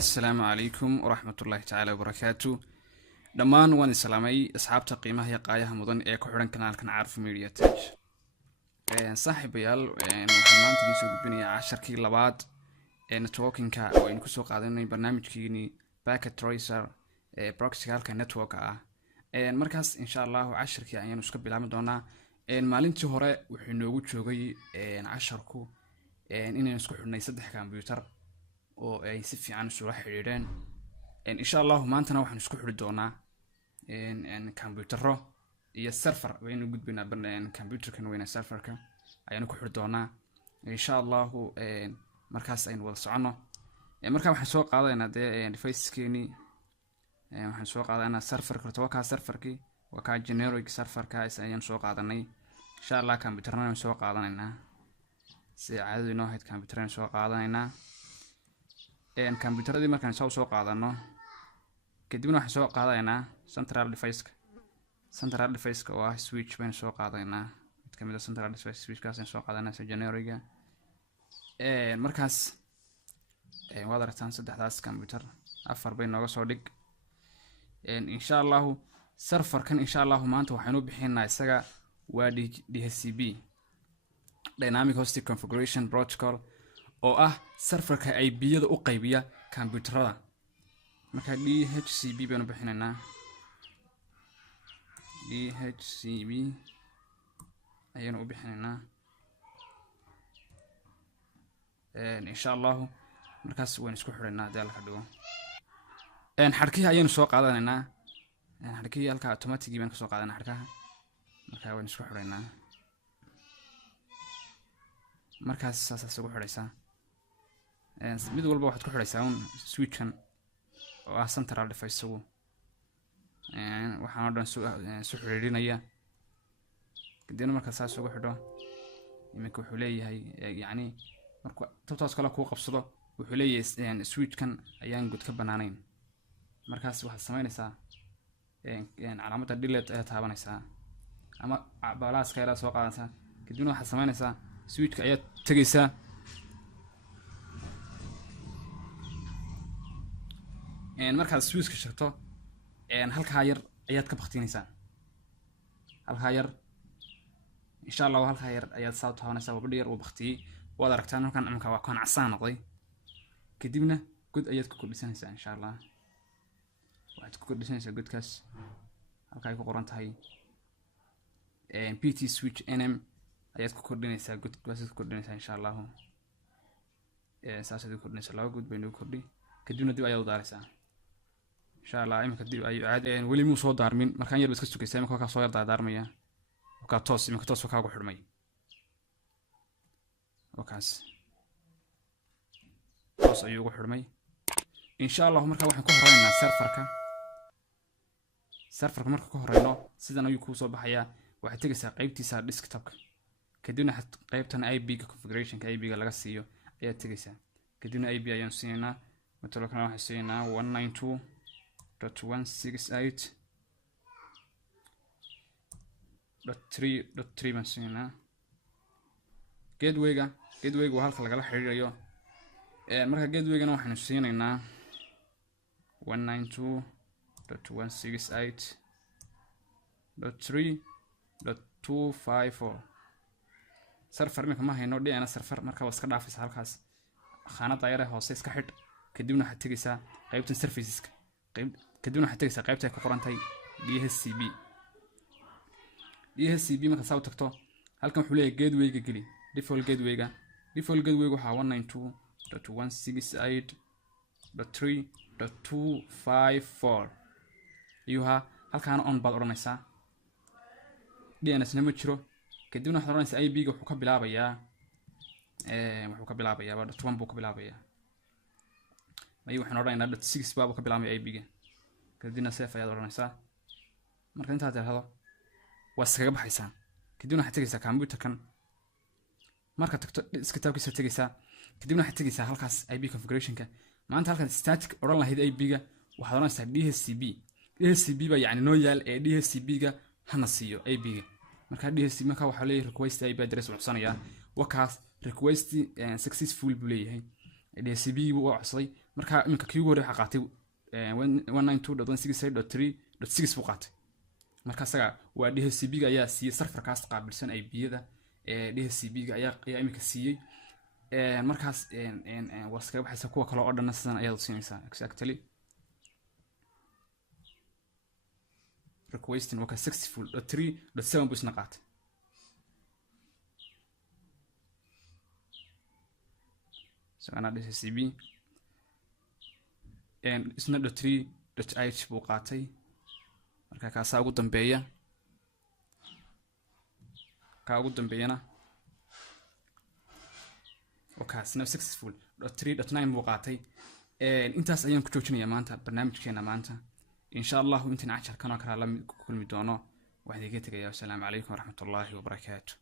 السلام عليكم ورحمة الله تعالى وبركاته. دمان وان سلامي أصحابتا قيمة هي قايها مدن إيه كحوران كنال كان عارف ميديا تاج. صاحب يال وحنان تجيسو ببني 10 كي لباد نتوركين كا وين كسو قادني برنامج كيني باكت تريسر بروكسيكال كنتورك مركز إن شاء الله 10 كي أيام نسكب بلعب دونا maalintii hore wuxuu noogu joogay 10ku inaan isku xidhnay 3 computer oo ay si fiican isula xiriireen insha Allah maantana waxaan isku xidhi doonaa computerro iyo server waynu gudbinaa computerkan wayna serverka ayaan ku xidhi doonaa insha Allah markaas aynu wada socono markaa waxaan soo qaadanaynaa device-keeni waxaan soo qaadanaynaa serverka waa serverkii waa ka generic serverka ayaan soo qaadanay insha Allah computerna soo qaadanaynaa si caadi noo hayd computerna soo qaadanaynaa computeradii markaan soo qaadano kadibna waxaan soo qaadanaynaa central device oo ah switch baan soo qaadanaynaa mid kamid ah central device switchkaas aan soo qaadanaa si generic markaas waad aragtaan saddexdaas computer afar bay nooga soo dhig insha Allah serverkan insha Allah maanta waxaan u bixinaa isaga waa DHCP Dynamic Hosting Configuration Protocol oo ah serverka ay biyada u qaybiya computerada marka DHCP baan u bixinaynaa DHCP ayaan u bixinaynaa insha Allah markaas waan isku xidhaynaa hadii la dhigo xarkii ayaan soo qaadanaynaa xarkii halka automatic baan ka soo qaadanaa xarkaha marka waan isku xidhaynaa markaas saas ugu xidhaysaa mid walba waxaad ku xidhaysaa switchan oo ah central device waxaan oo dhan soo xiriirinaya kadibna marka saas ugu xidho iminka wuxuu leeyahay yani marka tabtaas kale ku qabsado wuxuu leeyahay switchkan ayaan gud ka banaanayn markaas waxaad samaynaysaa calaamada delete ayaa taabanaysaa ama balaaska ayaa soo qaadanaysaa kadibna waxaad samaynaysaa switchka ayaa tagaysaa markaad switchka shaqto halka yar ayaad ka baqtinaysaa halka yar insha Allah halka yar ayaad soo taabanaysaa wabadh yar oo baqtiyay waad aragtaan halkan imka waa kan casaan noqday kadibna god ayaad ku kordhisanaysaa insha Allah waxaad ku kordhisanaysaa godkaas halka ay ku qoran tahay PT switch nm ayaad ku kordhinaysaa godkaas ku kordhinaysaa insha Allah saas aad ku kordhinaysaa laba god baynu kordhi kadibna dib ayaad u daaraysaa insha Allah imka dib ay aad wali muu soo daarmin markaan yar iska sugaysaa imka ka soo yar daarmaya ka toos ka ugu xidhmay wakaas toos ayuu ugu xidhmay insha Allah markaa waxaan ku horeynaa serverka marka ku horeyno sidan ayuu ku soo baxayaa waxaad tagaysaa qaybtiisa desktopka kadibna qaybtan IP-ga configurationka IP-ga laga siiyo ayaad tagaysaa kadibna IP ayaan siinaynaa matalakan waxaan siinaynaa 192.168.3.3 baan siinaynaa gateway-ga waa halka lagala xiriirayo marka gateway-gana waxaan siinaynaa 192.168.3.254 server imika ma hayno dhina server marka waa iska dhaafaysaa halkaas khaanada yar hoose iska xidh kadibna waxaad tagaysaa qaybtan serviceska kadibna waxaad tagaysaa qaybta ay ku qoran tahay DHCP marka soo tagto halkan wuxuu leeyahay gateway-ga geli default gateway-ga waxaa 192.168.3.254 iyuha halkaana on baad oranaysaa DNS-na ma jiro kadibna waxaad oranaysaa IP-ga wuxuu ka bilaabayaa .1 buu ka bilaabayaa waxaan oranaynaa .6 baa ka bilaabmay IP-ga kadibna save ayaad oranaysaa marka intaad tirahdo waa iskaga baxaysaa kadibna waxaad tagaysaa computerkan marka tagto desktopkiisa tagaysaa kadibna waxaad tagaysaa halkaas IP configurationka maanta halkan static oran lahayd IP-ga waxaad oranaysaa DHCP baa yani noo yaal DHCP-ga hana siiyo IP-ga marka DHCP marka waxa leeyahay request IP address codsanaya wakaas request successful buu leeyahay DHCP buu codsaday marka iminka kii ugu horreeyay waxaa qaatay 192.168.3.6 buu qaatay marka asaga waa DHCP-ga ayaa siiyey serverkaas qaabilsan IP-yada DHCP-ga ayaa iminka siiyey markaas waskaga baxaysa kuwa kale oo dhan sidan ayaad siinaysaa exactly requesting waka successful.3.7 buu isna qaatay so ana DHCP isna .3.h buu qaatay marka kaasa ugu dambeeyana wakaasna successful.3.9 buu qaatay intaas ayaan ku joojinayaa maanta barnaamijkeena maanta insha Allah intaan casharkan oo kala la kulmi doono waxaan iga tagayaa. Assalaamu calaykum waraxmatullaahi wabarakaatuh.